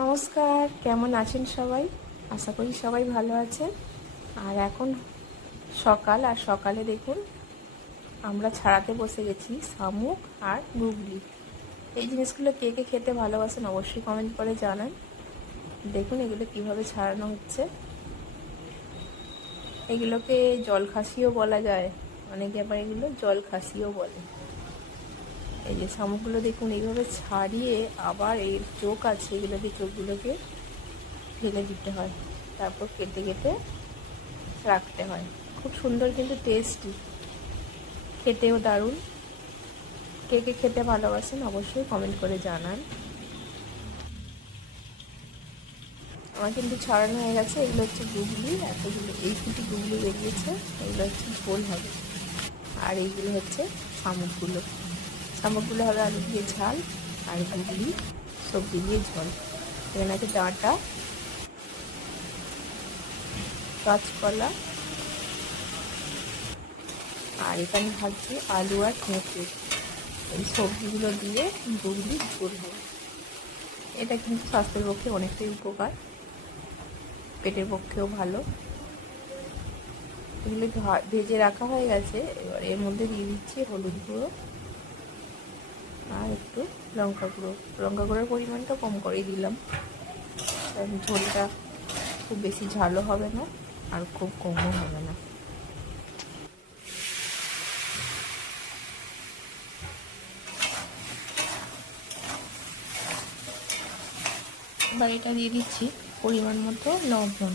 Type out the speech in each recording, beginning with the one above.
নমস্কার, কেমন আছেন সবাই? আশা করি সবাই ভালো আছেন। আর এখন সকাল, আর সকালে দেখুন আমরা ছাড়াতে বসে গেছি শামুক আর গুগলি। এই জিনিসগুলো কে কে খেতে ভালোবাসেন অবশ্যই কমেন্ট করে জানান। দেখুন এগুলো কিভাবে ছাড়ানো হচ্ছে। এগুলোকে জলখাসিও বলা যায়, অনেকে আবার এগুলো জলখাসিও বলে। এই যে শামুকগুলো দেখুন এইভাবে ছাড়িয়ে আবার এর চোখ আছে, এগুলোকে চোখগুলোকে ফেলে দিতে হয়, তারপর কেটে কেটে রাখতে হয়। খুব সুন্দর কিন্তু টেস্টি, খেতেও দারুণ। কে কে খেতে ভালোবাসেন অবশ্যই কমেন্ট করে জানান। আমার কিন্তু ছাড়ানো হয়ে গেছে। এগুলো হচ্ছে গুগলি, এতগুলো এই ফুটি গুগলি বেরিয়েছে। এগুলো হচ্ছে ঝোল হবে। আর এইগুলো হচ্ছে শামুকগুলো। শামুকগুলো হবে আলু দিয়ে ঝাল, আর গুগলি সবজি দিয়ে ঝোল। এখানে আছে ডাঁটা, কাঁচকলা, আর এখানে ভাজছি আলু আর পেঁপে। এই সবজিগুলো দিয়ে গুগলি ঝোল হবে। এটা কিন্তু স্বাস্থ্যের পক্ষে অনেকটাই উপকার, পেটের পক্ষেও ভালো। এগুলো ভেজে রাখা হয়ে গেছে। এবার এর মধ্যে দিয়ে দিচ্ছি হলুদ গুঁড়ো আর একটু লঙ্কা গুঁড়ো। লঙ্কা গুঁড়োর পরিমাণটা কম করেই দিলাম, কারণ ঝোলটা খুব বেশি ঝালও হবে না আর খুব কমও হবে না। এবার এটা দিয়ে দিচ্ছি পরিমাণ মতো লবণ।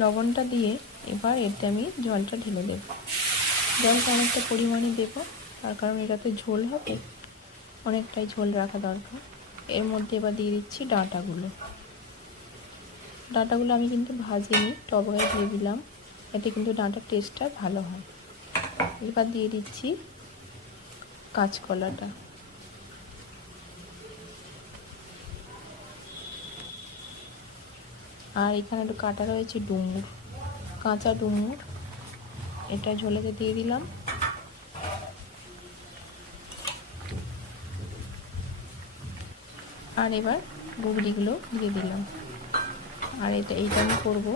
লবণটা দিয়ে এবার এতে আমি জলটা ঢেলে দেব। জলটা অনেকটা পরিমাণে দেবো, তার কারণ এটাতে ঝোল হবে, অনেকটাই ঝোল রাখা দরকার। এর মধ্যে এবার দিয়ে দিচ্ছি ডাঁটাগুলো। ডাঁটাগুলো আমি কিন্তু ভাজিনি, টবকায় দিয়ে দিলাম, এতে কিন্তু ডাঁটার টেস্টটা ভালো হয়। এবার দিয়ে দিচ্ছি কাঁচকলাটা। আর এখানে একটু কাটা রয়েছে ডুমুর, কাঁচা ডুমুর, এটা ঝোলেতে দিয়ে দিলাম। আর এবার গুগলিগুলো দিয়ে দিলাম। আর এইটা আমি করবো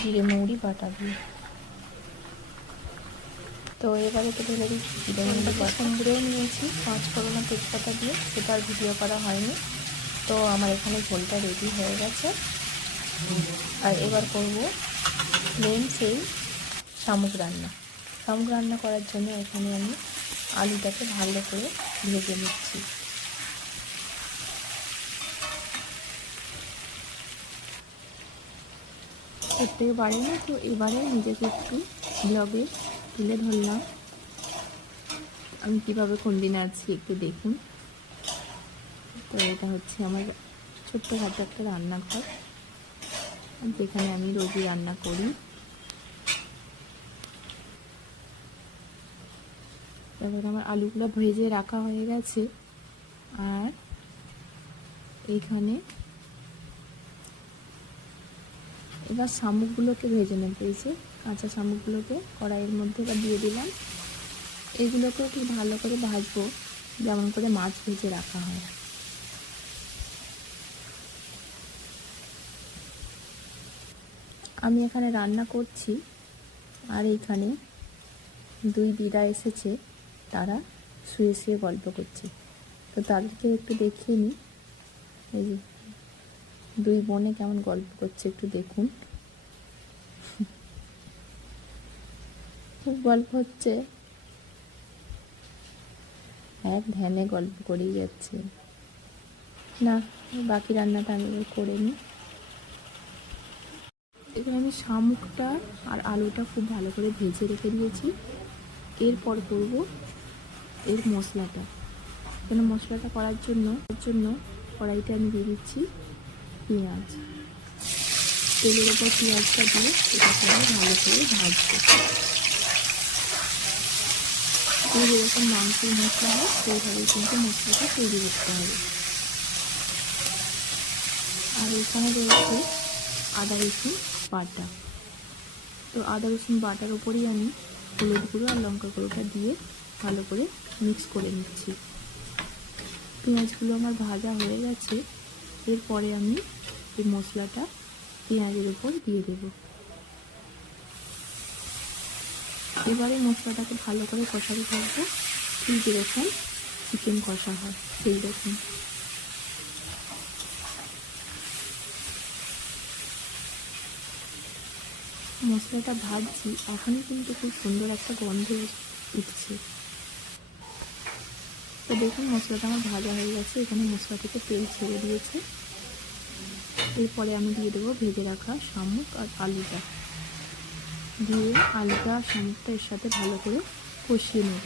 জিরে মৌরি বাটা দিয়ে। তো এবারে তো ঢেলে দিচ্ছি জিরে মৌরি বাটা। কুমড়োও নিয়েছি 5 ফোড়ন তেজপাতা দিয়ে, সেটা আর ভিডিও করা হয়নি। তো আমার এখানে ঝোলটা রেডি হয়ে গেছে। আর এবার করব মেন সেই শামুক রান্না। শামুক রান্না করার জন্য এখানে আমি আলুটাকে ভালো করে ভেজে নিচ্ছি। প্রত্যেকে পারে না, তো এবারে নিজেকে একটু ব্লগে তুলে ধরলাম আমি কীভাবে কোন দিনে আছি, একটু দেখুন। তো এটা হচ্ছে আমার ছোট্টখাটো একটা রান্নাঘর, যেখানে আমি রোজই রান্না করি। তারপরে আমার আলুগুলো ভেজে রাখা হয়ে গেছে। আর এইখানে এবার শামুকগুলোকে ভেজে নেব। এই যে কাঁচা শামুকগুলোকে কড়াইয়ের মধ্যে এবার দিয়ে দিলাম। এগুলোকেও ঠিক ভালো করে ভাজবো, যেমন করে মাছ ভেজে রাখা হয়। আমি এখানে রান্না করছি, আর এইখানে 2 দিদা এসেছে, তারা শুয়ে শুয়ে গল্প করছে। তো তাদেরকে একটু দেখিয়ে নিই। এই যে 2 বোনে কেমন গল্প করছে একটু দেখুন। খুব গল্প হচ্ছে, এক ধ্যানে গল্প করেই যাচ্ছে। না, বাকি রান্নাটা আমি করে নিই। এবার আমি শামুকটা আর আলুটা খুব ভালো করে ভেজে রেখে দিয়েছি। এরপর করব এর মশলাটা। এখানে মশলাটা করার জন্য কড়াইতে আমি দিয়ে দিচ্ছি পেঁয়াজ। তেলের ওপর পেঁয়াজটা দিয়ে এটাকে আমি ভালো করে ভাজবো। যেরকম মাংসের মশলা হয় সেইভাবে কিন্তু মশলাটা তৈরি করতে হবে। আর এখানে রয়েছে আদা রসুন বাটা। তো আদা রসুন বাটার উপরেই আমি হলুদ গুঁড়ো আর লঙ্কা গুঁড়োটা দিয়ে ভালো করে মিক্স করে নিচ্ছি। পেঁয়াজগুলো আমার ভাজা হয়ে গেছে। এরপরে আমি এই মশলাটা পেঁয়াজের উপর দিয়ে দেব। এবারে মশলাটাকে ভালো করে কষাতে থাকবো, ঠিক যেরকম চিকেন কষা হয় সেই রকম। মশলাটা ভাজছি, এখনই কিন্তু খুব সুন্দর একটা গন্ধ উঠছে। তো দেখুন মশলাটা আমার ভাজা হয়ে গেছে, এখানে মশলা থেকে তেল ছেড়ে দিয়েছে। এরপরে আমি দিয়ে দেবো ভেজে রাখা শামুক আর আলুটা, দিয়ে আলুটা আর শামুকটা এর সাথে ভালো করে কষিয়ে নেব।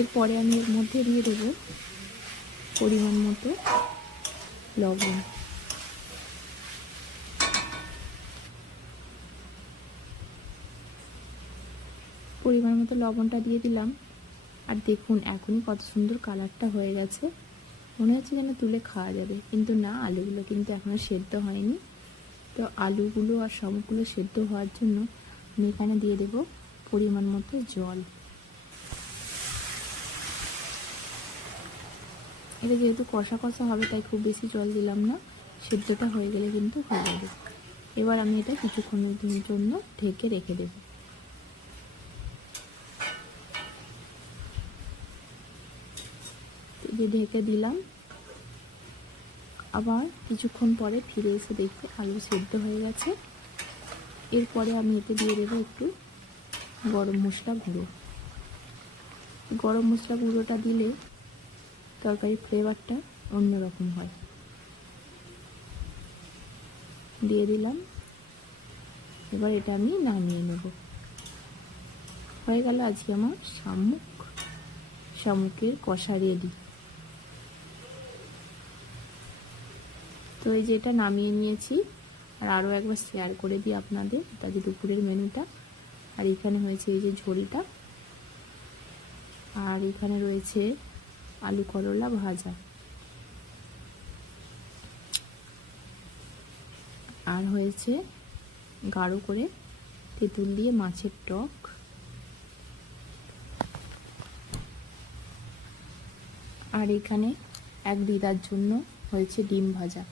এরপরে আমি এর মধ্যে দিয়ে দেবো পরিমাণ মতো লবণ। পরিমাণ মতো লবণটা দিয়ে দিলাম। আর দেখুন এখনই কত সুন্দর কালারটা হয়ে গেছে, মনে হচ্ছে যেন তুলে খাওয়া যাবে, কিন্তু না, আলুগুলো কিন্তু এখনও সেদ্ধ হয়নি। তো আলুগুলো আর শামুকগুলো সেদ্ধ হওয়ার জন্য আমি এখানে দিয়ে দেব পরিমাণ মতো জল। এটা যেহেতু কষা কষা হবে তাই খুব বেশি জল দিলাম না, সেদ্ধটা হয়ে গেলে কিন্তু হয়ে যাবে। এবার আমি এটা কিছুক্ষণের জন্য ঢেকে রেখে দেব। যে ঢেকে দিলাম, আবার কিছুক্ষণ পরে ফিরে এসে দেখি আলু সেদ্ধ হয়ে গেছে। এরপরে আমি এতে দিয়ে দেবো একটু গরম মশলা গুঁড়ো। গরম মশলা গুঁড়োটা দিলে তরকারির ফ্লেভারটা অন্যরকম হয়। দিয়ে দিলাম। এবার এটা আমি নামিয়ে নেব। হয়ে গেল আজকে আমার শামুকের কষা রেডি। তো এই যে এটা নামিয়ে নিয়েছি, আর আরও একবার শেয়ার করে দিই আপনাদের তাদের দুপুরের মেনুটা। আর এখানে হয়েছে এই যে ঝুড়িটা, আর এখানে রয়েছে আলু করলা ভাজা, আর হয়েছে গাঢ় করে তেঁতুল দিয়ে মাছের টক, আর এখানে এক দিদার জন্য হয়েছে ডিম ভাজা,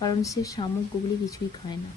কারণ সে শামুক গুগলি কিছুই খায় না।